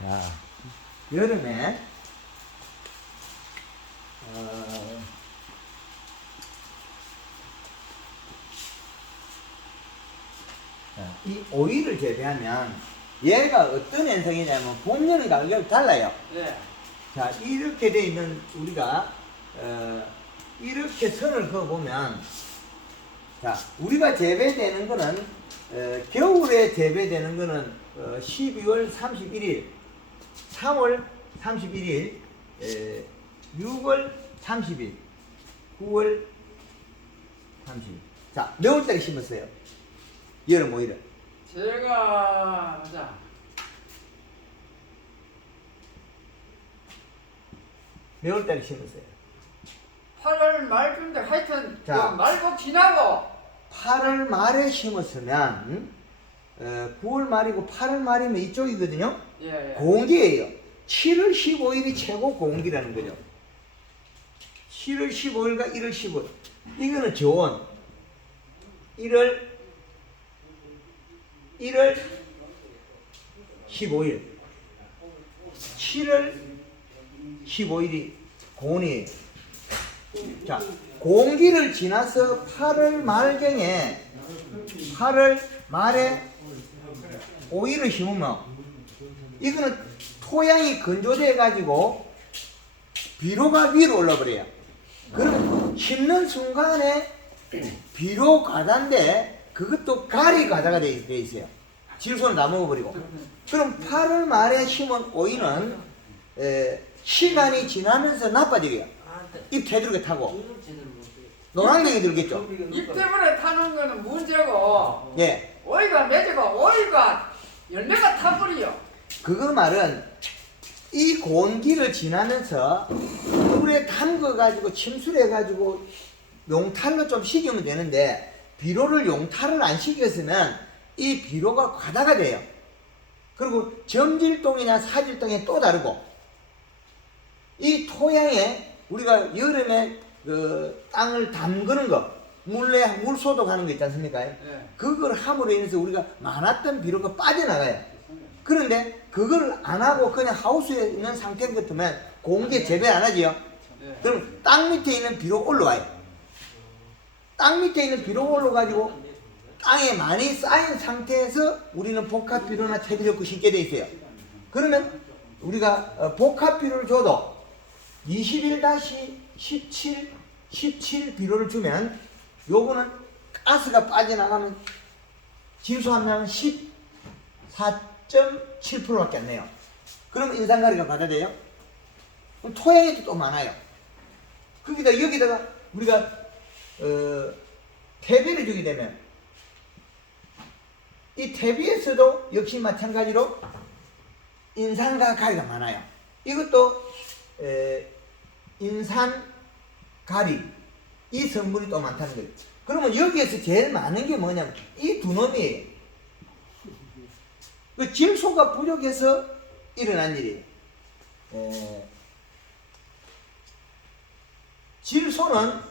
자, 여름에 이 오이를 재배하면 얘가 어떤 현상이냐면 봄, 여름, 가을 달라요. 네. 자, 이렇게 돼 있는 우리가 이렇게 선을 그어보면, 자, 우리가 재배되는 거는 겨울에 재배되는 거는 12월 31일, 3월 31일, 6월 30일, 9월 30일. 자, 몇 월달에 심었어요? 여름 오이를. 제가 보자. 몇 월달에 심었어요? 8월 말쯤인데 하여튼 자. 그 말고 지나고 8월 말에 심었으면 9월 말이고 8월 말이면 이쪽이거든요. 예, 예. 공기예요. 7월 15일이 최고 공기라는 거죠. 7월 15일과 1월 15일. 이거는 저온. 1월 15일. 7월 15일이 고온이에요. 자, 공기를 지나서 8월 말경에 8월 말에 오이를 심으면 이거는 토양이 건조돼 가지고 비료가 위로 올라버려요. 그럼 심는 순간에 비료 과다인데 그것도 가리 과다가 돼 있어요. 질소는 다 먹어버리고. 그럼 8월 말에 심은 오이는 시간이 지나면서 나빠지게요. 잎 테두리가 타고 노란색이 들겠죠. 잎 때문에 타는 거는 문제고 예, 오이가 맺어가 오이가 열매가 타버려. 그거 말은 이 공기를 지나면서 물에 담궈 가지고 침술해 가지고 용탈로 좀 식이면 되는데 비료를 용탈을 안 시켰으면 이 비료가 과다가 돼요. 그리고 점질동이나 사질동이 또 다르고 이 토양에 우리가 여름에 그 땅을 담그는 거, 물 소독하는 거 있지 않습니까? 네. 그걸 함으로 인해서 우리가 많았던 비료가 빠져나가요. 그런데 그걸 안 하고 그냥 하우스에 있는 상태 같으면 공기에 재배 안 하지요. 네. 그럼 땅 밑에 있는 비료가 올라와요. 땅 밑에 있는 비료가 올라가지고 땅에 많이 쌓인 상태에서 우리는 복합 비료나 퇴비를 심게 돼 있어요. 그러면 우리가 복합 비료를 줘도 21-17 비료를 주면 요거는 가스가 빠져나가면 질소 함량은 14.7%밖에 안 돼요. 그럼 인산가리가 받아들여요? 그럼 토양에도 또 많아요. 여기다가 우리가 퇴비를 주게 되면 이 퇴비에서도 역시 마찬가지로 인산과 가리가 많아요. 이것도 인산가리 이 성분이 또 많다는 거예요. 그러면 여기에서 제일 많은 게 뭐냐면 이 두 놈이에요. 그 질소가 부족해서 일어난 일이에요. 질소는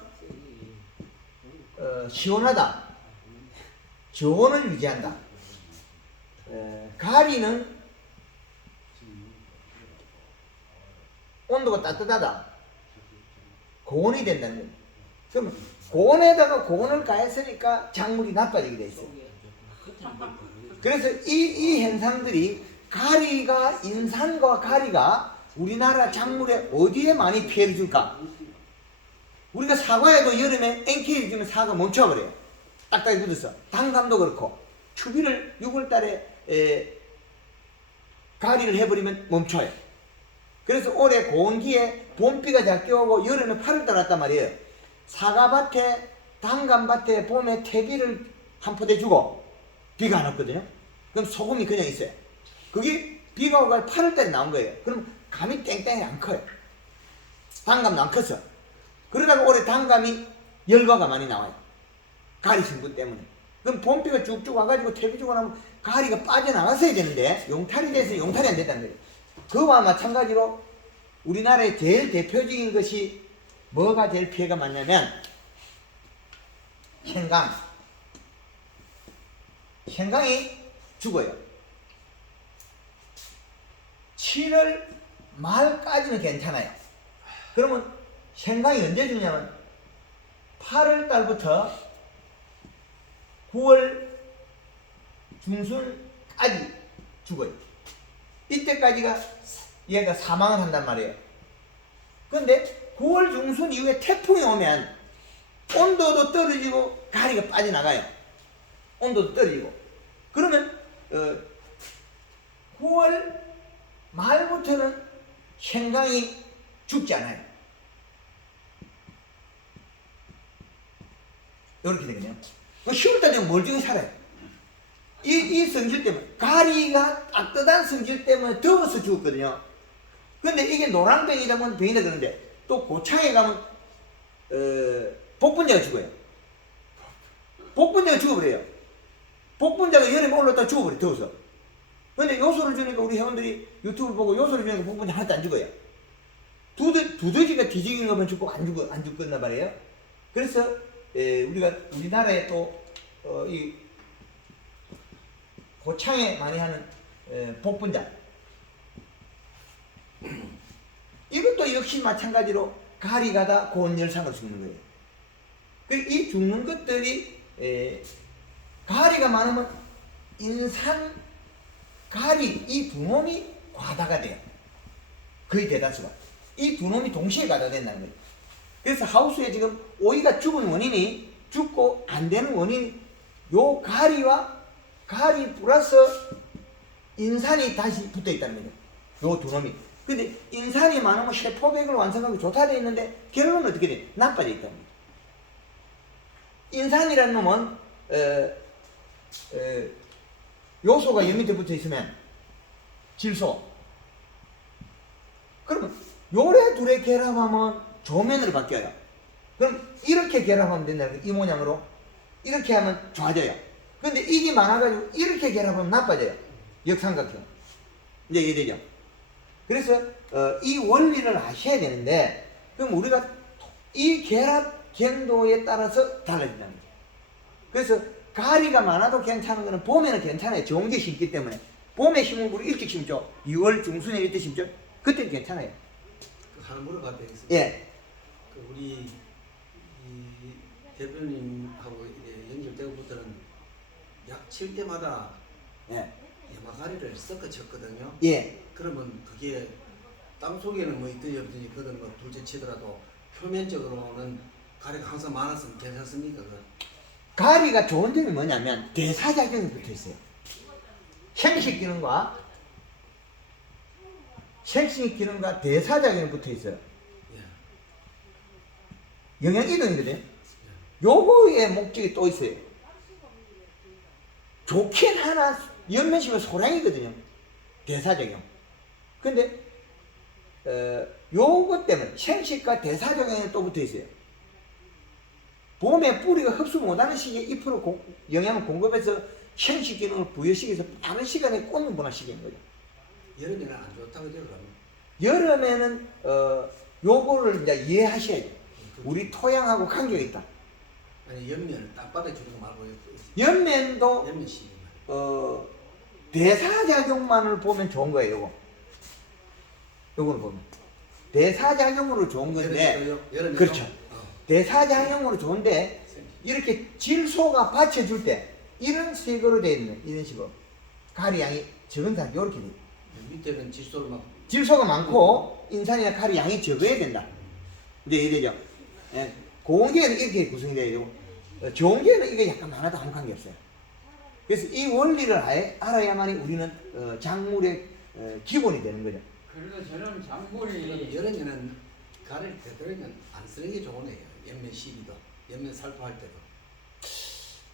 시원하다. 저온을 유지한다. 가리는 온도가 따뜻하다. 고온이 된다는 거예요. 그러면 고온에다가 고온을 가했으니까 작물이 나빠지게 돼 있어요. 그래서 이 현상들이 가리가 인산과 가리가 우리나라 작물에 어디에 많이 피해를 줄까? 우리가 사과에도 여름에 NK를 주면 사과 멈춰버려요. 딱딱이 굳어서. 단감도 그렇고 추비를 6월달에 가리를 해버리면 멈춰요. 그래서 올해 고온기에 봄비가 작게 오고 여름에 8월달 왔단 말이에요. 사과밭에 단감밭에 봄에 퇴비를 한 포대 주고 비가 안 왔거든요. 그럼 소금이 그냥 있어요. 그게 비가 오고 8월달에 나온 거예요. 그럼 감이 땡땡이 안 커요. 단감도 안 컸어. 그러다가 올해 단감이 열과가 많이 나와요. 가리 성분 때문에. 그럼 봄비가 쭉쭉 와가지고 퇴비 주고 나면 가리가 빠져나갔어야 되는데 용탈이 돼서 용탈이 안 됐다는 거예요. 그와 마찬가지로 우리나라의 제일 대표적인 것이 뭐가 제일 피해가 많냐면 생강. 생강이 죽어요. 7월 말까지는 괜찮아요. 그러면 생강이 언제 주냐면 8월 달부터 9월 중순까지 죽어요. 이때까지가 얘가 사망을 한단 말이에요. 근데 9월 중순 이후에 태풍이 오면 온도도 떨어지고 가리가 빠져나가요. 온도도 떨어지고. 그러면 9월 말부터는 생강이 죽지 않아요. 이렇게 되거든요. 10월달 되면 멀쩡히 살아요. 이 성질 때문에, 가리가 따뜻한 성질 때문에 더워서 죽었거든요. 근데 이게 노란병이다 보면 병이다 그러는데, 또 고창에 가면, 복분자가 죽어요. 복분자가 죽어버려요. 복분자가 여름에 올라왔다 죽어버려요, 더워서. 근데 요소를 주니까 우리 회원들이 유튜브 보고 요소를 주니까 복분자 하나도 안 죽어요. 두더지가 뒤지긴 거면 죽고 안 죽겠나 말이에요. 그래서, 우리나라에 또, 이 고창에 많이 하는 복분자, 이것도 역시 마찬가지로 가리가다 고온열상으로 죽는 거예요. 이 죽는 것들이 가리가 많으면 인산, 가리 이 두 놈이 과다가 돼요. 거의 대다수가 이 두 놈이 동시에 과다된다는 거예요. 그래서 하우스에 지금 오이가 죽은 원인이, 죽고 안 되는 원인이 요 가리와 가리 플러스 인산이 다시 붙어 있다는 거죠. 요 두 놈이. 근데 인산이 많으면 세포백을 완성하기 좋다 돼 있는데 결론은 어떻게 돼? 나빠져 있다는 거죠. 인산이라는 놈은 요소가 여 밑에 붙어 있으면 질소. 그러면 요래 둘의 결합하면 조면으로 바뀌어요. 그럼 이렇게 결합하면 된다는 거예요. 이 모양으로. 이렇게 하면 좋아져요. 근데 이게 많아가지고 이렇게 결합하면 나빠져요. 역삼각형. 이제 이해되죠? 그래서 이 원리를 아셔야 되는데, 그럼 우리가 이 결합 경도에 따라서 달라진다는 거죠. 그래서 가리가 많아도 괜찮은 거는 봄에는 괜찮아요. 좋은 게 심기 때문에. 봄에 심으면 우리 일찍 심죠. 6월 중순에 이때 심죠. 그때는 괜찮아요. 하나 물어봐도 되겠어요? 예. 우리 이 대표님하고 이제 연결되고부터는 약 7대마다 예. 야마가리를 섞어 쳤거든요. 예. 그러면 그게 땅 속에는 뭐 있든지 없든지 그건 뭐 둘째 치더라도 표면적으로는 가리가 항상 많았으면 괜찮습니까? 그건? 가리가 좋은 점이 뭐냐면 대사작용이 붙어 있어요. 생식 기능과 대사작용이 붙어 있어요. 예. 영양 이동이거든요. 요거의 목적이 또 있어요. 좋긴 하나 연면식은 소량이거든요. 대사작용. 근데 요것 때문에 생식과 대사작용이 또 붙어 있어요. 봄에 뿌리가 흡수 못하는 시기에 잎으로 영양을 공급해서 생식 기능을 부여시켜서 빠른 시간에 꽃을 분화시키는 거죠. 여름에는 안 좋다고 그러죠, 그러면? 여름에는 요거를 이제 이해하셔야 돼요. 우리 토양하고 관계가 있다. 아니 연면을 땅바닥에 주는 거 말고 연면도 연면 시기 대사작용만을 보면 좋은 거예요. 요거를 보면 대사작용으로 좋은 건데, 여름에 그렇죠. 대사작용으로 좋은데 이렇게 질소가 받쳐줄 때 이런 식으로 되어 있는, 이런 식으로 가리양이 적은 사람 이렇게 돼요. 밑에는 질소를 막 질소가 많고 인산이나 가리 양이 적어야 된다. 이제 이해되죠? 예. 고온계는 이렇게 구성되어 있고, 좋은 계는 이게 약간 많아도 아무 관계 없어요. 그래서 이 원리를 알아야만이 우리는 작물의 기본이 되는 거죠. 그래서 저는 작물이 여름에는 가리를 되도록이면 안 쓰는 게 좋네요. 연면 시기도, 연면 살포할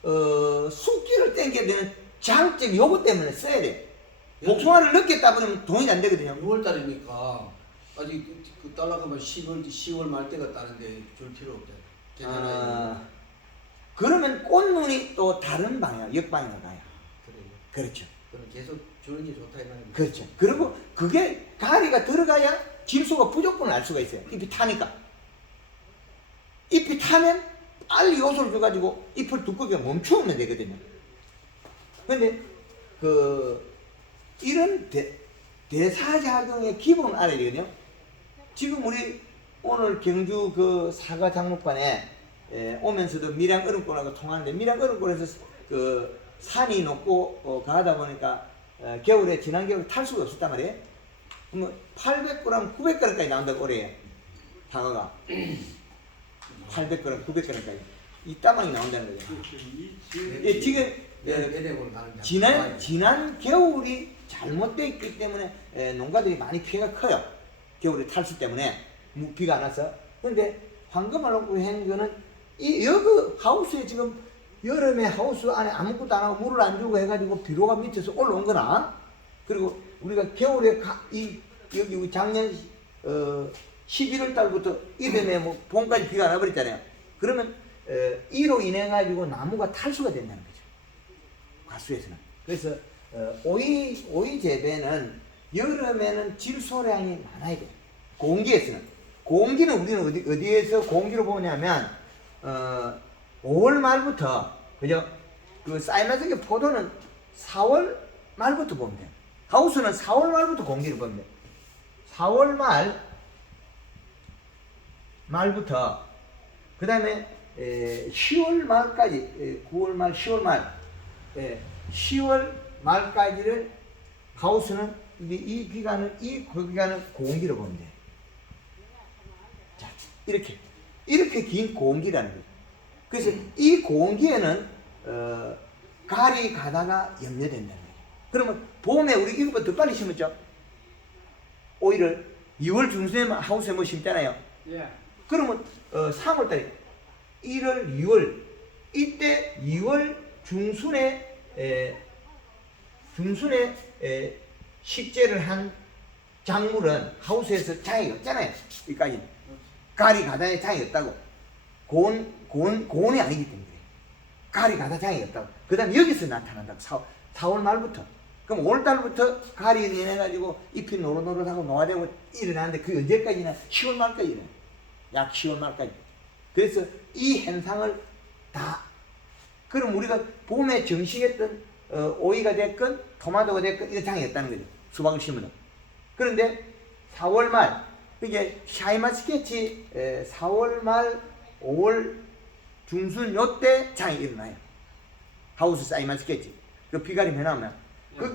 때도. 숲기를 땡겨야 되는 장점이 요거 때문에 써야 돼. 복숭아를 늦게 따버리면 동이 안 되거든요. 6월달이니까 아직 그 딸라가면 10월 말 때가 따는데 줄 필요 없대. 괜찮아요. 그러면 꽃눈이 또 다른 방향, 역방향으로 가요. 그래요. 그렇죠. 그럼 계속 주는 게 좋다 이 말입니다. 그렇죠. 그리고 그게 가리가 들어가야 질소가 부족분을 알 수가 있어요. 잎이 타니까. 잎이 타면 빨리 요소를 줘가지고 잎을 두껍게 멈추면 되거든요. 근데 이런 대사작용의 기본을 알아야 되거든요. 지금 우리 오늘 경주 그 사과 장목관에 오면서도 밀양 얼음골하고 통하는데 밀양 얼음골에서 그 산이 높고 가다 보니까 겨울에 지난 겨울에 탈 수가 없었단 말이에요. 그러면 800g, 900g까지 나온다고 그래요. 사과가 800g, 900g까지 이 따망이 나온다는 거죠. 예, 지금 배대고로 가는 지난 겨울이 잘못되어 있기 때문에 농가들이 많이 피해가 커요. 겨울에 탈수 때문에 비가 안 와서. 그런데 황금알 놓고 한 거는 여기 하우스에 지금 여름에 하우스 안에 아무것도 안 하고 물을 안 주고 해가지고 비료가 밑에서 올라온 거나, 그리고 우리가 겨울에 여기 우리 작년 11월 달부터 이듬해 뭐 봄까지 비가 나버렸잖아요. 그러면 이로 인해 가지고 나무가 탈수가 된다는 거죠. 과수에서는. 그래서 오이 재배는 여름에는 질소량이 많아야 돼요. 공기에서는. 공기는 우리는 어디에서 공기로 보냐면 5월 말부터, 그죠? 그 사이마스의 포도는 4월 말부터 보면 돼요. 하우스는 4월 말부터 공기를 보면 돼요. 4월 말부터 그 다음에 10월 말까지 9월 말 10월 말 10월 말까지를 하우스는 이 기간을 공기로 보면 돼요. 자, 이렇게 긴 공기라는 거예요. 그래서 이 공기에는 가리 가다가 염려된다는 거예요. 그러면 봄에 우리 이것보다 더 빨리 심었죠? 오이를 2월 중순에 하우스에 뭐 심잖아요. 예. 그러면 3월달에 1월, 2월 이때 2월 중순에 식재를 한 작물은 하우스에서 장이 없잖아요. 여기까지 가리 가다에 장이 없다고. 고온이 아니기 때문에 가리 가다 장이 없다고. 그 다음에 여기서 나타난다고. 4월 말부터. 그럼 5월달부터 가리를 인해가지고 잎이 노릇노릇하고 노화되고 일어나는데 그 언제까지나 10월 말까지 일어나요. 약 10월 말까지. 그래서 이 현상을 다, 그럼 우리가 봄에 정식했던 오이가 됐건 토마토가 됐건 이런 장이 없다는 거죠. 수박을 심으면. 그런데 4월 말, 이게 샤이마스케치 4월 말 5월 중순 요때 장이 일어나요. 하우스 사이마스케치. 그 비가리 변하면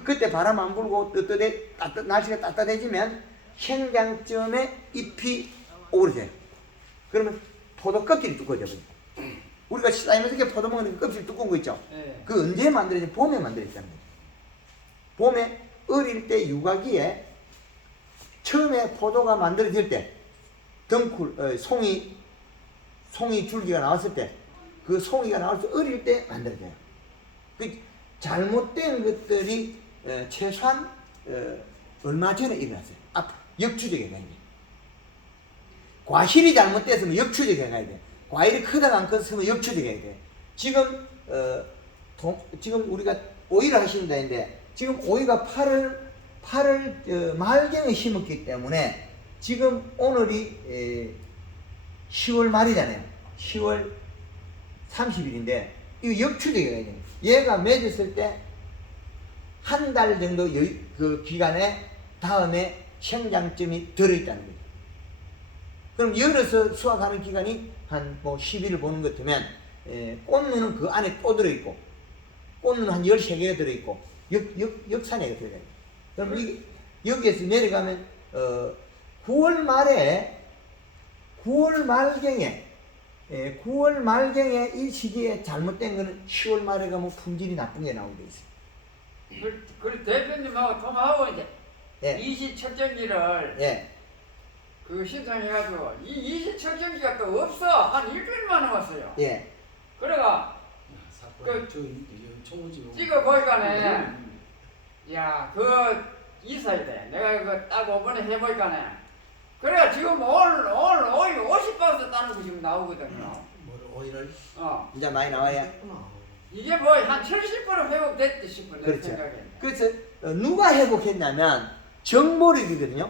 그때 바람 안 불고 날씨가 따뜻해지면 생장점에 잎이 오그러져요. 그러면 포도 껍질이 두꺼워져요. 우리가 사이마스케치 포도 먹는 껍질 두꺼운 거 있죠? 네. 그 언제 만들어져? 봄에 만들어졌다는 거예요. 봄에 어릴 때 유가기에 처음에 포도가 만들어질 때 덩쿨, 송이 줄기가 나왔을 때, 그 송이가 나왔을 때 어릴 때 만들어져요. 그 잘못된 것들이 최소한 얼마 전에 일어났어요. 역추적에 가야 돼. 과실이 잘못됐으면 역추적에 가야 돼. 과일이 크다가 안 컸으면 역추적에 가야 돼. 지금 지금 우리가 오이를 하신다는데 지금 오이가 8월 말경에 심었기 때문에 지금 오늘이 10월 말이잖아요. 10월 30일인데 이거 역추적에 가야 돼요. 얘가 맺었을 때 한 달 정도 그 기간에 다음에 생장점이 들어있다는 거죠. 그럼 열어서 수확하는 기간이 한 뭐 10일을 보는 것 같으면 꽃눈은 그 안에 또 들어있고 꽃눈은 한 13개가 들어있고 역산해가 들어가요. 그럼 이게 여기에서 내려가면 9월 말경에 이 시기에 잘못된 거는 10월 말에 가면 품질이 나쁜 게 나오게 있어요. 그 대표님하고 통화하고 이제 예. 이시청정기를 예. 그 신청해가지고 이 이시청정기가 또 없어. 한 일주일만 남았어요. 예. 그래가 그 총무지 찍어 보니까네, 야, 그 있어야 돼. 내가 그거 딱 5번에 해보니까네. 그래가 지금 오늘 오이 50박스 따는 거 지금 나오거든요. 오이를 이제 많이 나와요. 이게 뭐 한 70% 회복됐지 싶어 내 그렇죠. 생각에. 그래서 누가 회복했냐면 정보력이거든요.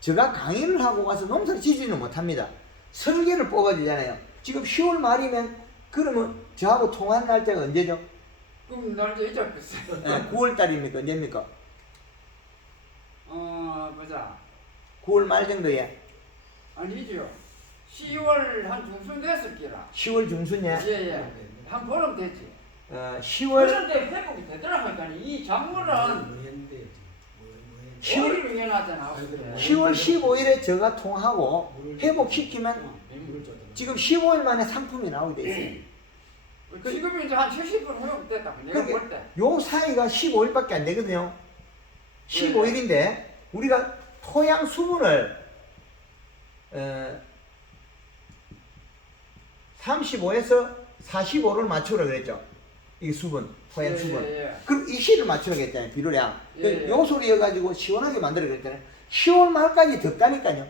제가 강의를 하고 가서 농사를 지지는 못합니다. 설계를 뽑아주잖아요. 지금 10월 말이면 그러면 저하고 통화한 날짜가 언제죠? 그럼 날짜 잊어버렸어요. 9월 달입니까? 언제입니까? 보자. 9월 말 정도에 아니죠. 10월 한 중순 됐을 기라. 10월 중순에 예예. 한 보름 됐지. 10월 그런데 회복이 되더라니까 이 작물은 뭐했는데 10월 응연하잖아. 10월 15일에 저가 통하고 회복시키면 지금 15일 만에 상품이 나오게 돼 있어요. 지금 이제 한 70% 회복됐다. 내가 볼 때. 요 사이가 15일밖에 안 되거든요. 15일인데 우리가 토양 수분을 35에서 45를 맞추라 그랬죠. 이 수분, 토양 수분. 그럼 이 시를 맞추라 그랬잖아요. 비료량. 요 소리여가지고 시원하게 만들어 그랬잖아요. 10월 말까지 덥다니까요.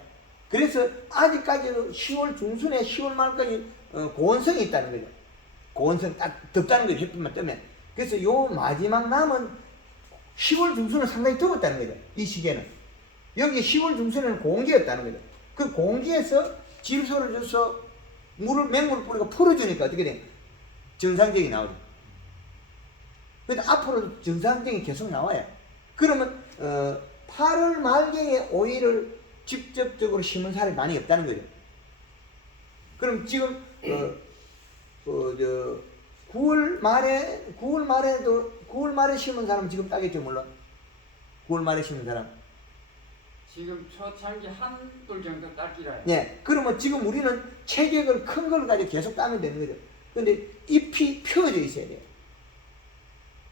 그래서 아직까지 10월 중순에 10월 말까지 고온성이 있다는 거죠. 고온성 딱 덥다는 거죠. 햇빛만 뜨면. 그래서 요 마지막 남은 10월 중순은 상당히 더웠다는 거죠. 이 시기에는. 여기 10월 중순에는 공기였다는 거죠. 그 공기에서 질소를 줘서 맹물을 뿌리고 풀어주니까 어떻게 돼? 정상적이 나오죠. 근데 앞으로 정상적이 계속 나와요. 그러면 8월 말경에 오이를 직접적으로 심은 사람이 많이 없다는 거죠. 그럼 지금 9월 말에 심은 사람 지금 따겠죠, 물론. 9월 말에 심은 사람. 지금 초창기 한돌 정도 딸기라요. 네. 그러면 지금 우리는 체격을 큰 걸 가지고 계속 따면 되는 거죠. 근데 잎이 펴져 있어야 돼요.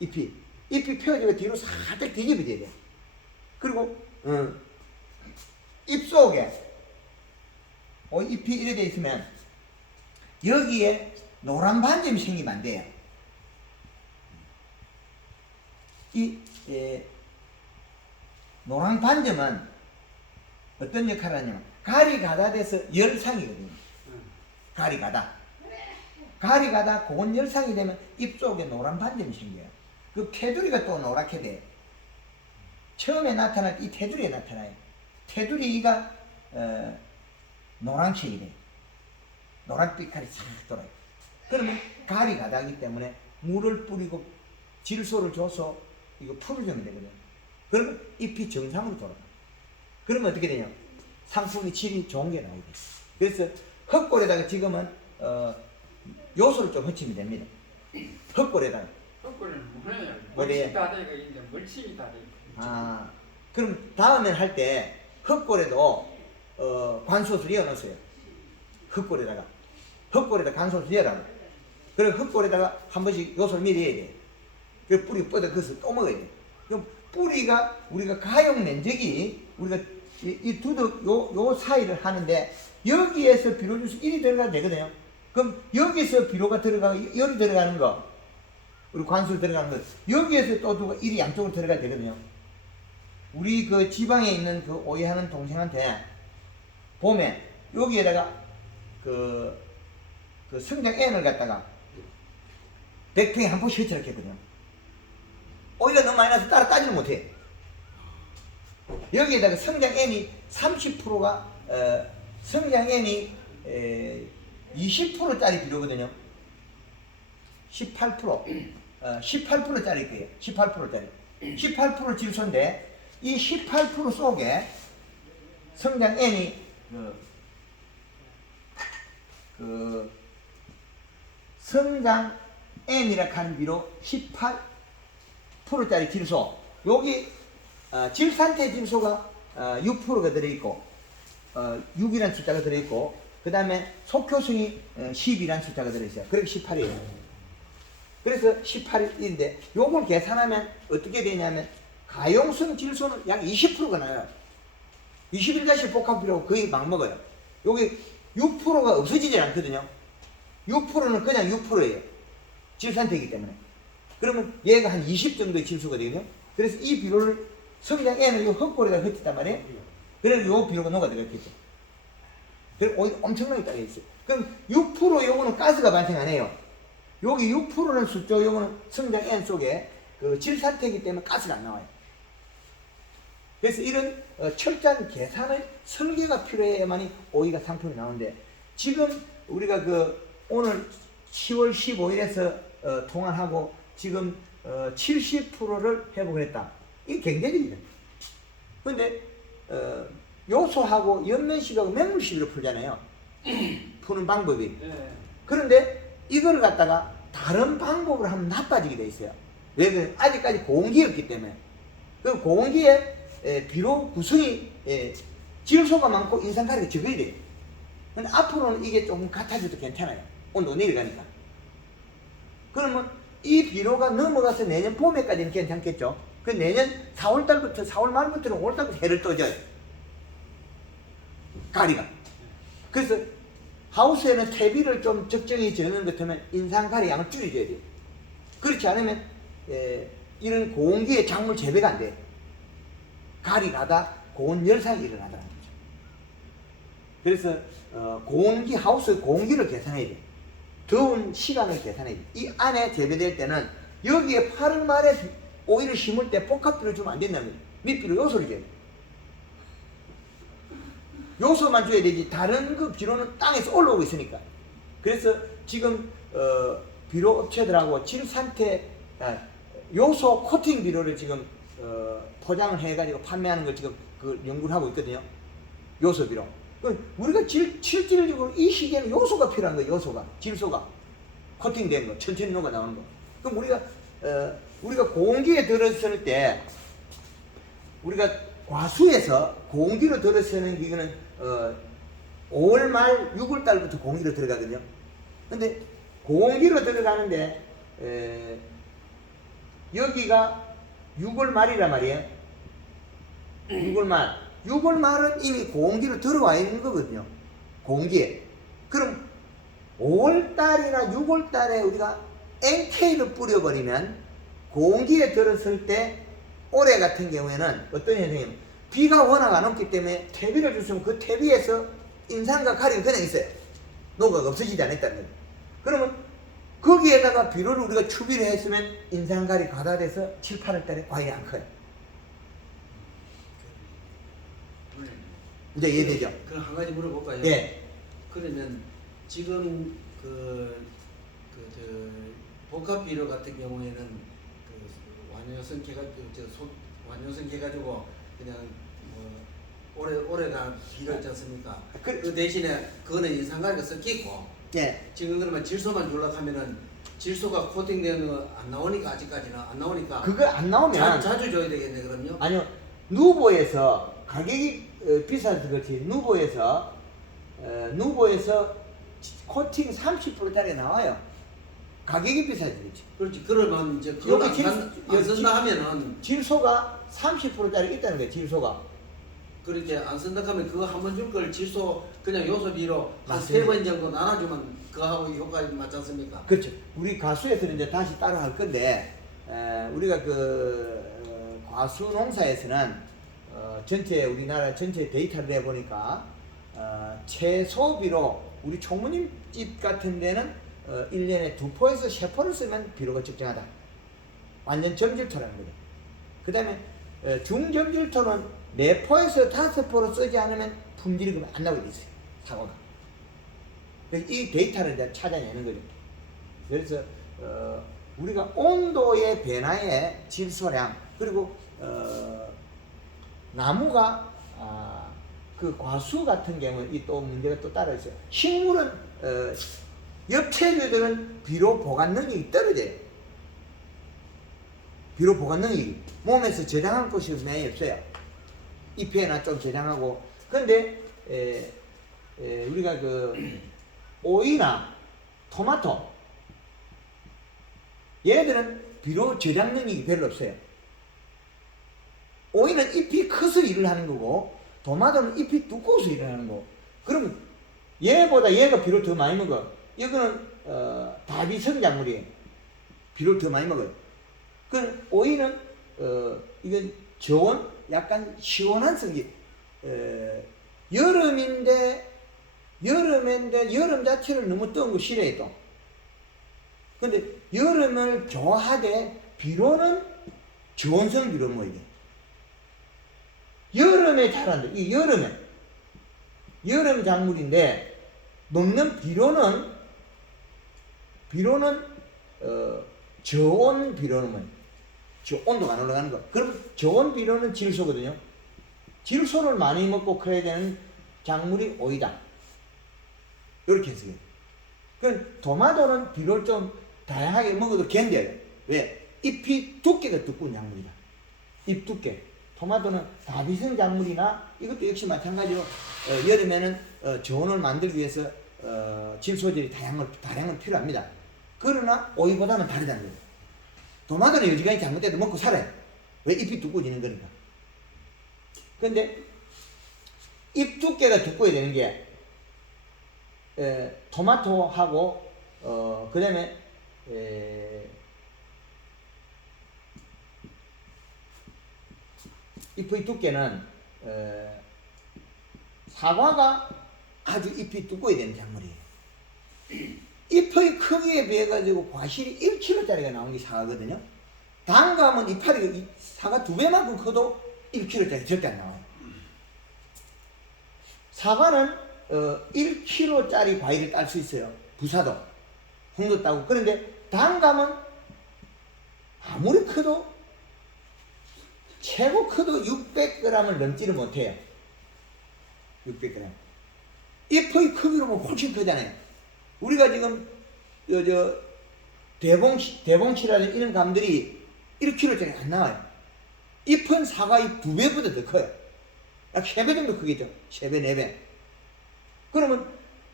잎이 펴지고 뒤로 살짝 뒤집어져야 돼요. 그리고 잎 속에 잎이 이래 돼 있으면 여기에 노란 반점이 생기면 안 돼요. 노란 반점은 어떤 역할을 하냐면 가리가다 돼서 열상이거든요. 가리가다 고온 열상이 되면 잎 속에 노란 반점이 생겨요. 그 테두리가 또 노랗게 돼요. 처음에 나타날 때 이 테두리에 나타나요. 테두리가 노란색이 돼요. 노란빛깔이 싹 돌아요. 그러면 가리가다기 때문에 물을 뿌리고 질소를 줘서 이거 풀어주면 되거든요. 그러면 잎이 정상으로 돌아가요. 그러면 어떻게 되냐? 상품이 질이 좋은 게 나오게 돼요. 그래서 흙골에다가 지금은 요소를 좀 묻히면 됩니다. 흙골에다가. 흙골에는 뭐예요? 뭐래요? 멀칭이 다 되고 있는데 멀칭이 다 되고. 그럼 다음엔 할 때 흙골에도 관소를 이어놓으세요. 흙골에다가 관소를 이어라. 그리고 흙골에다가 한 번씩 요소를 미리 해야 돼. 그 뿌리 뻗어 그것을 또 먹어야 돼. 그럼 뿌리가 우리가 가용 면적이 우리가 이 두둑 요 사이를 하는데 여기에서 비료 주스 1이 들어가야 되거든요. 그럼 여기서 비료가 들어가고 열이 들어가는 거, 우리 관수 들어가는 거, 여기에서 또 누가 1이 양쪽으로 들어가야 되거든요. 우리 그 지방에 있는 그 오해하는 동생한테 보면 여기에다가 그 성장 N을 갖다가 100평에 한 포씩 흩어놓게 했거든요. 오이가 너무 많이 나서 따라 따지는 못해. 여기에다가 성장 N이 30%가 성장 N이 20%짜리 비료거든요. 18%짜리 거예요. 18%짜리. 18% 질소인데 이 18% 속에 성장 N이 성장 N이라 하는 비료 18%짜리 질소. 여기 질산태 질소가 6%가 들어있고 6이라는 숫자가 들어있고 그 다음에 속효성이 10이라는 숫자가 들어있어요. 그래서 18이에요. 그래서 18인데 요걸 계산하면 어떻게 되냐면 가용성 질소는 약 20%가 나요. 21-1 복합비료가 거의 막 먹어요. 여기 6%가 없어지지 않거든요. 6%는 그냥 6%예요. 질산태이기 때문에. 그러면 얘가 한 20 정도의 질소가 되거든요. 그래서 이 비료를 성장 N을 이 흙골에다 흩었단 말이에요. 그래서 요 비료가 녹아들었겠죠. 그래서 오히려 엄청나게 따라 있어요. 그럼 6% 요거는 가스가 발생 안 해요. 여기 6%는 수조, 요거는 성장 N 속에 그 질산태이기 때문에 가스가 안 나와요. 그래서 이런 철저한 계산의 설계가 필요해야만이 오이가 상품이 나오는데 지금 우리가 그 오늘 10월 15일에서 통화하고 지금 70%를 회복을 했다. 이게 굉장히 그런데 요소하고 연면식하고 맹물식으로 풀잖아요. 푸는 방법이. 예. 그런데 이걸 갖다가 다른 방법으로 하면 나빠지게 돼 있어요. 왜 그래? 아직까지 고온기였기 때문에. 그 고온기에 비료 구성이 질소가 많고 인산가리가 적어야 돼요. 근데 앞으로는 이게 조금 같아져도 괜찮아요. 온도가 내려가니까. 그러면 이 비료가 넘어가서 내년 봄에까지는 괜찮겠죠. 그 내년 4월달부터 4월 말부터는 5월달부터 해를 떠줘요. 가리가. 그래서 하우스에는 퇴비를 좀 적정히 저는 것 같으면 인산가리 양을 줄여줘야 돼요. 그렇지 않으면 이런 고온기에 작물 재배가 안 돼요. 가리 나다 고온 열상이 일어나더라는 거죠. 그래서 고온기 하우스 고온기를 계산해야 돼요. 더운 시간을 계산해야 돼요. 이 안에 재배될 때는 여기에 8월 말에 오이를 심을 때 복합비료 주면 안 된다는 거예요. 밑비료 요소를 줘야 돼요. 요소만 줘야 되지 다른 그 비료는 땅에서 올라오고 있으니까. 그래서 지금 비료 업체들하고 질산태 요소 코팅 비료를 지금 포장을 해가지고 판매하는 걸 지금 그 연구를 하고 있거든요. 요소 비료. 우리가 실질적으로 이 시기에는 요소가 필요한 거예요. 요소가 질소가 코팅된 거, 천천히 녹아 나오는 거. 그럼 우리가 고온기에 들었을 때 우리가 과수에서 고온기로 들어서는 이거는 5월 말 6월 달부터 고온기로 들어가거든요. 근데 고온기로 들어가는데 여기가 6월 말이란 말이에요. 6월 말은 이미 고온기로 들어와 있는 거거든요. 고온기에. 그럼 5월 달이나 6월 달에 우리가 NK를 뿌려버리면 고온기에 들었을 때 올해 같은 경우에는 어떤 현상이냐면 비가 워낙 안 오기 때문에 퇴비를 줬으면 그 퇴비에서 인산과 가리가 그냥 있어요. 녹아가 없어지지 않았다는 거예요. 그러면 거기에다가 비료를 우리가 추비를 했으면 인산가리 가다돼서 7, 8월 달에 과일이 안 커요. 이제 이해되죠? 그럼 한 가지 물어볼까요? 예. 그러면 지금 복합 비료 같은 경우에는 완효성 완효성 해가지고 그냥 오래간 비료 있지 않습니까? 그 대신에 그거는 인산가리가 섞이고. 예. 지금 그러면 질소만 주려고 하면은 질소가 코팅되는 거 안 나오니까 아직까지는 안 나오니까. 그거 안 나오면 자주 줘야 되겠네 그럼요. 아니요. 누보에서 가격이 비싸서 그렇지. 누보에서 코팅 30%짜리 나와요. 가격이 비싸지 그렇지. 그렇지. 그러면 이제 그걸 안 쓴다 하면은 질소가 30%짜리 있다는 거예요. 질소가. 그렇게 안 쓴다 하면 그거 한 번 줄 걸 질소 그냥 요소 비료 한 맞습니다. 3번 정도 나눠주면 그거하고 효과 맞지 않습니까? 그렇죠. 우리 가수에서는 이제 다시 따로 할 건데 우리가 과수 농사에서는 전체 우리나라 전체 데이터를 해보니까 채소비로 우리 총무님 집 같은 데는 1년에 2포에서 3포를 쓰면 비료가 적정하다. 완전 점질토라는 거죠. 그 다음에 중점질토는 4포에서 5포로 쓰지 않으면 품질이 그러면 안 나오게 돼 있어요. 사과가. 이 데이터를 이제 찾아내는 거죠. 그래서 우리가 온도의 변화의 질소량 그리고 나무가 그 과수 같은 경우는 이 또 문제가 또 따로 있어요. 식물은 엽채류들은 비료 보관 능력이 떨어져요. 비료 보관 능력이 몸에서 저장할 곳이 많이 없어요. 잎에나 좀 저장하고. 근데 우리가 오이나 토마토 얘들은 비료 저장 능력이 별로 없어요. 오이는 잎이 커서 일을 하는 거고 토마토는 잎이 두꺼워서 일을 하는 거고. 그럼 얘보다 얘가 비료 더 많이 먹어. 이거는 다비성 작물이에요. 비료를 더 많이 먹어요. 그 오이는 이건 저온 약간 시원한 성질. 여름인데 여름 자체를 너무 뜨거운 거 싫어해 또. 근데 여름을 좋아하되 비료는 저온성 비료 뭐 이게. 여름에 자란다. 이 여름 작물인데 먹는 비료는 저온 비료는 뭐예요? 온도가 안 올라가는 거. 그럼 저온 비료는 질소거든요. 질소를 많이 먹고 커야 되는 작물이 오이다. 이렇게 해석해요. 그 토마토는 비료를 좀 다양하게 먹어도 견뎌요. 왜? 잎이 두께가 두꺼운 작물이다. 잎 두께. 토마토는 다비성 작물이나 이것도 역시 마찬가지로 여름에는 저온을 만들기 위해서 질소질이 다량은 필요합니다. 그러나 오이보다는 다르다는 거예요. 토마토는 여지간히 잘못돼도 먹고 살아요. 왜? 잎이 두꺼워지는 거니까. 근데 잎 두께가 두꺼워야 되는 게 토마토하고 그 다음에 잎의 두께는 사과가 아주 잎이 두꺼워야 되는 작물이에요. 잎의 크기에 비해 가지고 과실이 1kg짜리가 나오는 게 사과거든요. 단감은 이파리 사과 2배만큼 커도 1kg짜리 절대 안 나와요. 사과는 1kg짜리 과일을 딸 수 있어요. 부사도, 홍도 따고. 그런데 단감은 아무리 커도 최고 커도 600g을 넘지를 못해요. 600g. 잎의 크기로 보면 훨씬 크잖아요. 우리가 지금 대봉치라든 이런 감들이 1kg짜리 안 나와요. 잎은 사과 잎 2배보다 더 커요. 약 3배 정도 크겠죠. 3배, 4배. 그러면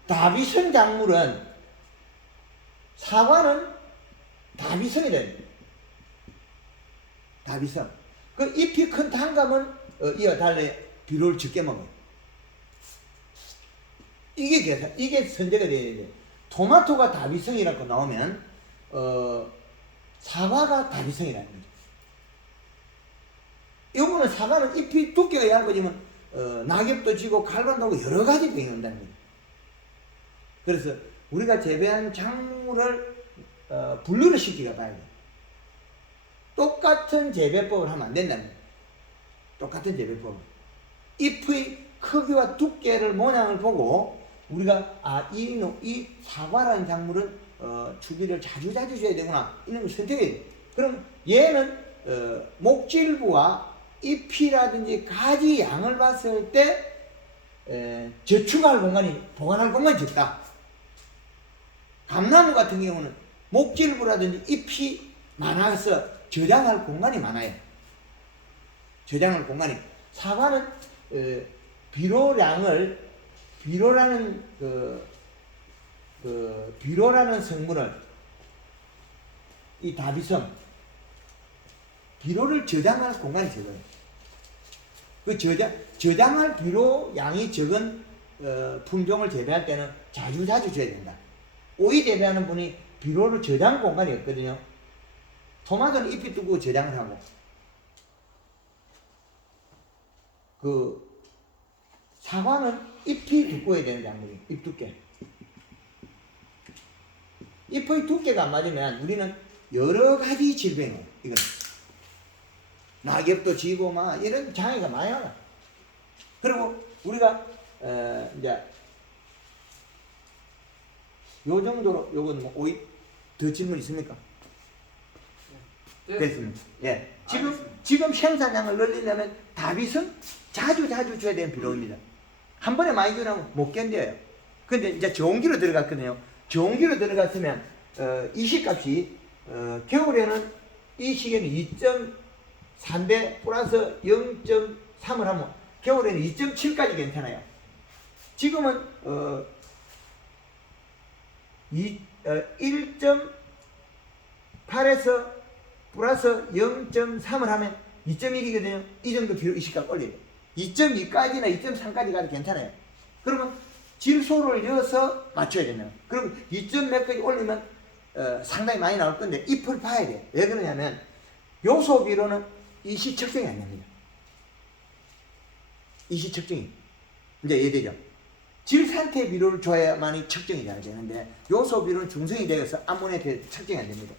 다비성 작물은 사과는 다비성이 돼요. 다비성. 그 잎이 큰 단감은 이와 달리 비료를 적게 먹어요. 이게 선제가 돼야 돼요. 토마토가 다비성이라고 나오면 사과가 다비성이라는 거죠. 요거는 사과는 잎이 두께가 얇아지면 낙엽도 지고 갈반도 하고 여러 가지 병이 온다는 거죠. 그래서 우리가 재배한 작물을 분류를 시키가 봐야 돼요. 똑같은 재배법을 하면 안 된다는 거예요. 똑같은 재배법. 잎의 크기와 두께를 모양을 보고 우리가 이 사과라는 작물은 추비를 자주 줘야 되구나 이런 걸 선택해야 돼요. 그럼 얘는 목질부와 잎이라든지 가지 양을 봤을 때 저축할 공간이 보관할 공간이 적다. 감나무 같은 경우는 목질부라든지 잎이 많아서 저장할 공간이 많아요. 저장할 공간이. 사과는 비료라는 성분을 이 다비성 비료를 저장할 공간이 적어요. 그 저장할 비료 양이 적은 품종을 재배할 때는 자주 줘야 된다. 오이 재배하는 분이 비료를 저장 공간이 없거든요. 토마토는 잎이 두고 저장을 하고, 사과는 잎이 두꺼워야 되는 작물이에요. 잎 두께. 잎의 두께가 안 맞으면 우리는 여러 가지 질병이에요. 이건 낙엽도 지고 막 이런 장애가 많이 와요. 그리고 우리가 이제 요 정도로 요건 뭐 오이 더 질문 있습니까? 됐습니다. 예. 지금 생산량을 늘리려면 다비성 자주 줘야 되는 비료입니다. 한 번에 많이 주면 못 견뎌요. 근데 이제 저온기로 들어갔거든요. 저온기로 들어갔으면 이식값이 겨울에는 이 시기에는 2.3배 플러스 0.3을 하면 겨울에는 2.7까지 괜찮아요. 지금은 1.8에서 플러스 0.3을 하면 2.1이거든요. 이 정도 비료 이식값 올려요. 2.2까지나 2.3까지 가도 괜찮아요. 그러면 질소를 넣어서 맞춰야 되네요. 그럼 2.몇까지 올리면 상당히 많이 나올 건데 잎을 봐야 돼요. 왜 그러냐면 요소 비료는 이시 측정이 안 됩니다. 이시 측정이 이제 이해되죠? 질 상태 비료를 줘야만이 측정이 잘 되는데 요소 비료는 중성이 되어서 암모니아에 측정이 안 됩니다.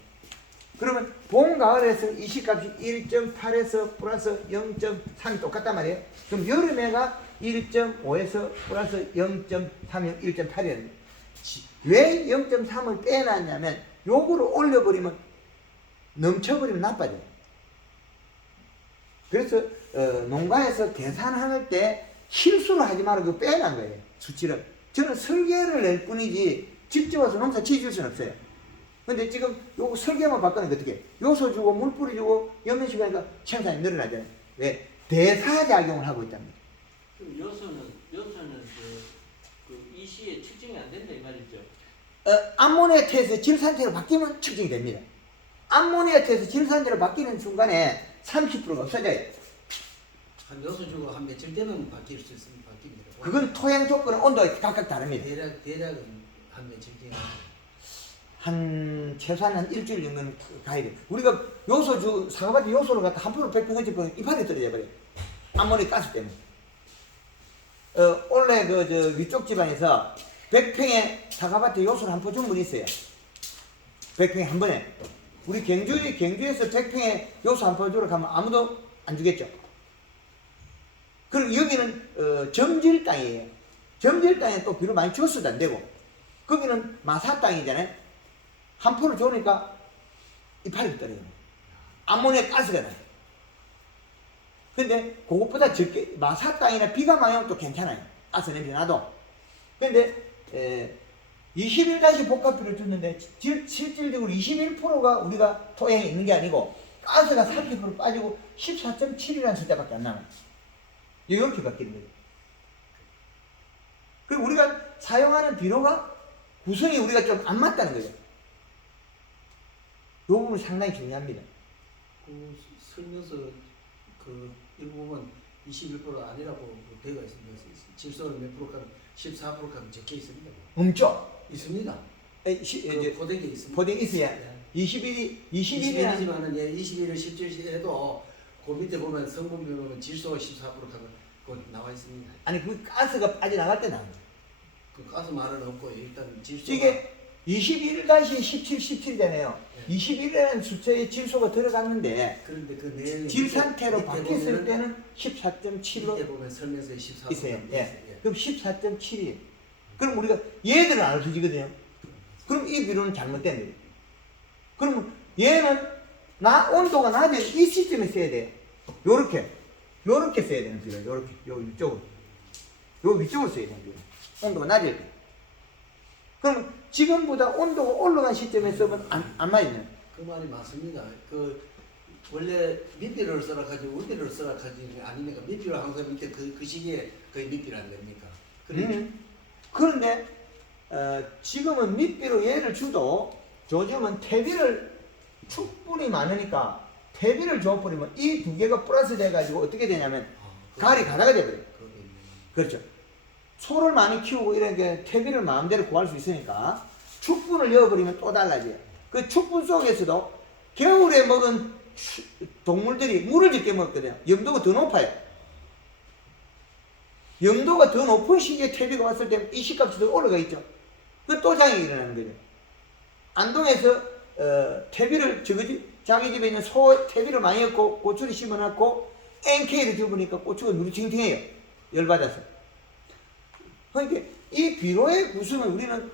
그러면 봄, 가을에서 이식값이 1.8에서 플러스 0.3이 똑같단 말이에요. 그럼 여름에가 1.5에서 플러스 0.3이 1.8이라는 왜 0.3을 빼놨냐면 요거를 올려버리면 넘쳐버리면 나빠져요. 그래서 농가에서 계산할 때 실수를 하지 말고 그거 빼란 거예요. 수치를. 저는 설계를 낼 뿐이지 직접 와서 농사 지어줄 수는 없어요. 근데 지금 요거 설계만 바꾸는 게 어떻게? 요소 주고 물 뿌리 주고 연면식 하니까 생산이 늘어나잖아요. 왜? 대사작용을 하고 있답니다. 그럼 요소는 이 시에 측정이 안 된다 이 말이죠. 암모니아태에서 질산태로 바뀌면 측정이 됩니다. 암모니아태에서 질산태로 바뀌는 순간에 30%가 없어져요. 한 요소 주고 한 며칠 되면 바뀔 수 있으면 바뀝니다. 그건 토양 조건은 온도가 각각 다릅니다. 대략은 한 며칠 뒤에 한 최소한 한 일주일 정도는 가야 돼. 우리가 요소주 사과밭에 요소를 갖다 한 프로 100평 얹어보면 이파리 떨어져 버려. 암모니아 가스 때문에. 원래 위쪽 지방에서 100평에 사과밭에 요소를 한 포 준 분이 있어요. 100평에 한 번에. 우리 경주에서 100평에 요소 한 포 주러 가면 아무도 안 주겠죠. 그리고 여기는 점질 땅이에요. 점질 땅에 또 비료 많이 줬어도 안 되고, 거기는 마사 땅이잖아요. 한 포를 주니까 이파리 떨어져요. 암모니아 가스가 나요. 근데 그것보다 적게 마사 땅이나 비가 많이 오면 또 괜찮아요. 가스 냄새 나도. 근데 21다시 복합비를 줬는데 실질적으로 21%가 우리가 토양에 있는 게 아니고 가스가 30% 빠지고 14.7이라는 숫자밖에 안 남아요. 이렇게 바뀌는 거죠. 그리고 우리가 사용하는 비료가 구성이 우리가 좀 안 맞다는 거죠. 이 부분이 상당히 중요합니다. 그 설명서 그 일부분 21% 아니라고 되어 있습니다. 질소를 몇 프로까지 14%까지 적혀 있습니다. 없죠? 있습니다. 이제 포대기에 있습니다. 포대기 있어야. 네. 21이지만 21을 17시 해도 그 밑에 보면 성분표 보면 질소가 14%까지 그 나와 있습니다. 아니 그 가스가 빠져나갈 때 나온 거예요. 그 가스 말은 없고 일단 질소가 이게 21-17, 17이잖아요. 네. 21이라는 숫자에 질소가 들어갔는데 그런데 그 내용이 질 상태로 밑에 바뀌었을 보면은 때는 14.7로 밑에 보면 설명서에 14% 있어요. 예. 그럼 14.7이에요. 그럼 우리가 얘들은 알아주지거든요. 그럼 이 비료는 잘못된 거예요. 그러면 얘는 온도가 낮은 이 시점에 써야 돼요. 요렇게 써야 되는 비료. 요렇게 요 위쪽으로. 요 위쪽으로 써야 되는 비료. 온도가 낮을 때. 그럼 지금보다 온도가 올라간 시점에 쓰면 안 맞아요. 그 말이 맞습니다. 그 원래 밑비료를 써라 하지 윗비료를 써라 하지 아니니까 밑비료 항상 밑에 그 시기에 거의 밑비료 안 됩니까? 그런데 지금은 밑비로 얘를 줘도 요즘은 퇴비를 축분이 많으니까 퇴비를 줘버리면 이 두 개가 플러스 돼가지고 어떻게 되냐면 가을이 가다가 돼버려요. 그렇죠. 소를 많이 키우고 이런 게 퇴비를 마음대로 구할 수 있으니까 축분을 넣어버리면 또 달라져요. 그 축분 속에서도 겨울에 먹은 동물들이 물을 적게 먹거든요. 염도가 더 높아요. 염도가 더 높은 시기에 퇴비가 왔을 때 이 씨값이 더 올라가 있죠. 그 또 장애가 일어나는 거죠. 안동에서 퇴비를 자기 집에 있는 소 퇴비를 많이 넣고 고추를 심어놨고 NK를 줘보니까 고추가 누리팅팅해요. 열받아서. 그러니까 이 비료의 구성을 우리는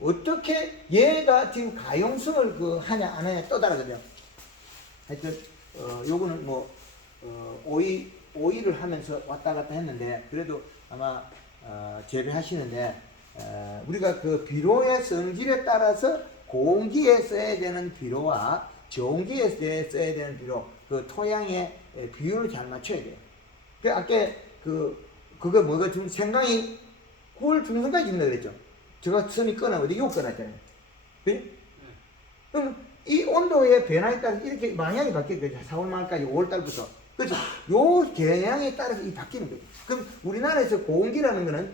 어떻게 얘가 지금 가용성을 하냐 안 하냐 또 다르거든요. 하여튼 요거는 오일을 하면서 왔다 갔다 했는데 그래도 아마 재배하시는데 우리가 그 비료의 성질에 따라서 고온기에 써야 되는 비료와 저온기에 써야 되는 비료 그 토양의 비율을 잘 맞춰야 돼요. 그 아까 그거 뭐가 좀 생강이 9월 중순까지 준다 그랬죠. 제가 선이 끊어 어디 6 끊었잖아요. 그래? 그럼 이 온도의 변화에 따라서 이렇게 방향이 바뀌는 거죠. 4월 말까지 5월 달부터. 그렇죠. 요 경향에 따라서 이 바뀌는 거예요. 그럼 우리나라에서 고온기라는 거는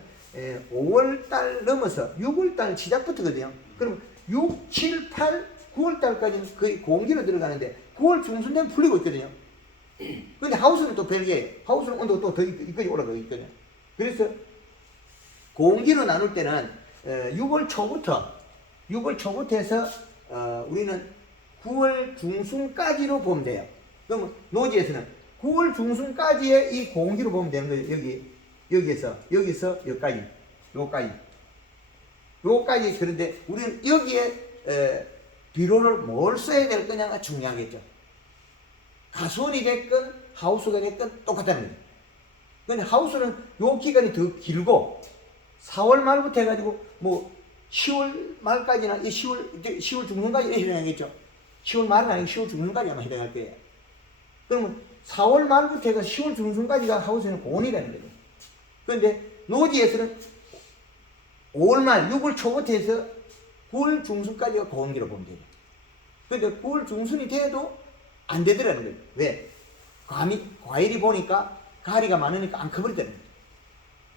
5월 달 넘어서 6월 달 시작부터거든요. 그럼 6, 7, 8, 9월 달까지는 거의 고온기로 들어가는데 9월 중순 되면 풀리고 있거든요. 근데 하우스는 또 별개예요. 하우스는 온도가 또 더 이까지 올라가고 있거든요. 그래서 고온기로 나눌 때는 6월 초부터 해서 우리는 9월 중순까지로 보면 돼요. 그러면 노지에서는 9월 중순까지의 이 고온기로 보면 되는 거예요. 여기서 여기까지 요까지. 그런데 우리는 여기에 비료를 뭘 써야 될 거냐가 중요하겠죠. 가수원이 됐건 하우스 기간이 똑같다는 거예요. 근데 하우스는 요 기간이 더 길고 4월 말부터 해가지고 뭐 10월 말까지나 10월 중순까지 해당하겠죠. 10월 말은 아니고 10월 중순까지 아마 해당할 거예요. 그러면 4월 말부터 해서 10월 중순까지가 하우스는 고온이라는 거예요. 그런데 노지에서는 5월 말, 6월 초부터 해서 9월 중순까지가 고온기로 보면 돼요. 그런데 9월 중순이 돼도 안 되더라는 거예요. 왜? 과일이 보니까 가리가 많으니까 안 커버리더라는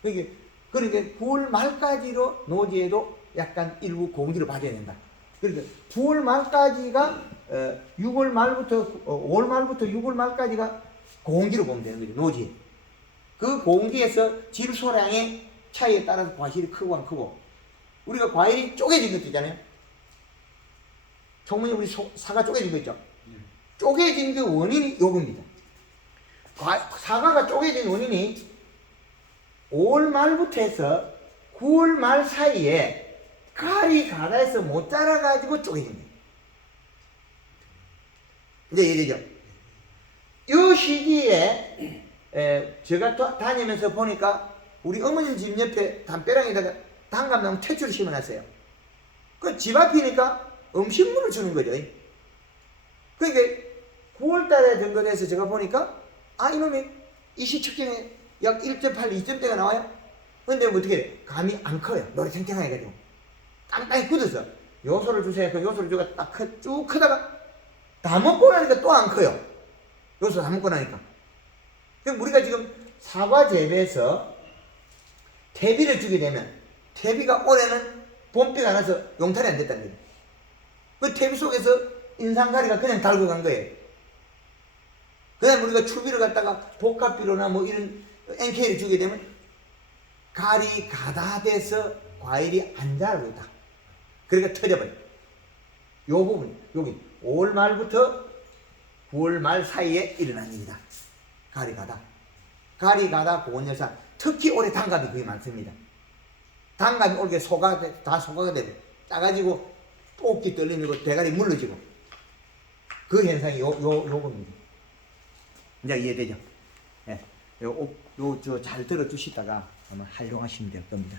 거예요. 그러니까 9월 말까지로 노지에도 약간 일부 고온기를 봐줘야 된다. 그러니까 9월 말까지가 6월 말부터 5월 말부터 6월 말까지가 고온기로 보면 되는 거죠. 노지. 그 고온기에서 질소량의 차이에 따라서 과실이 크고 안 크고 우리가 과일이 쪼개진 것도 있잖아요. 총무님 우리 사과 쪼개진 거 있죠. 쪼개진 그 원인이 요겁니다. 사과가 쪼개진 원인이 5월 말부터 해서 9월 말 사이에 가리 가다에서 못 자라가지고 쪼개진 거예요. 이제 이래죠. 이 시기에 제가 다니면서 보니까 우리 어머님 집 옆에 담벼락에다가 단감나무 퇴출을 심어놨어요. 그 집 앞이니까 음식물을 주는 거죠. 그러니까 9월달에 된 거에서 제가 보니까 이놈이 이시 측정에 약 1.8, 2점대가 나와요. 근데 뭐 어떻게 감이 안 커요. 노래 탱탱하게 해가지고 땅땅히 굳어서 요소를 주세요. 그 요소를 주가 딱 쭉 크다가 다 먹고 나니까 또 안 커요. 요소 다 먹고 나니까. 그럼 우리가 지금 사과 재배에서 퇴비를 주게 되면 퇴비가 올해는 봄비가 나서 용탈이 안 됐다는 거예요. 그 퇴비 속에서 인상가리가 그냥 달고 간 거예요. 그 다음에 우리가 추비를 갖다가 복합비료나 뭐 이런 NK를 주게 되면 가리 가다 돼서 과일이 안 자라고 있다. 그러니까 터져버려. 요 부분, 여기 5월 말부터 9월 말 사이에 일어난 일이다. 가리 가다 고온열사. 특히 올해 단감이 거의 많습니다. 단감이 올게 다 소가가 되고 따가지고 뽑기 떨리고 대가리 물러지고 그 현상이 요겁니다. 이제 이해되죠? 예. 잘 들어주시다가 아마 활용하시면 될 겁니다.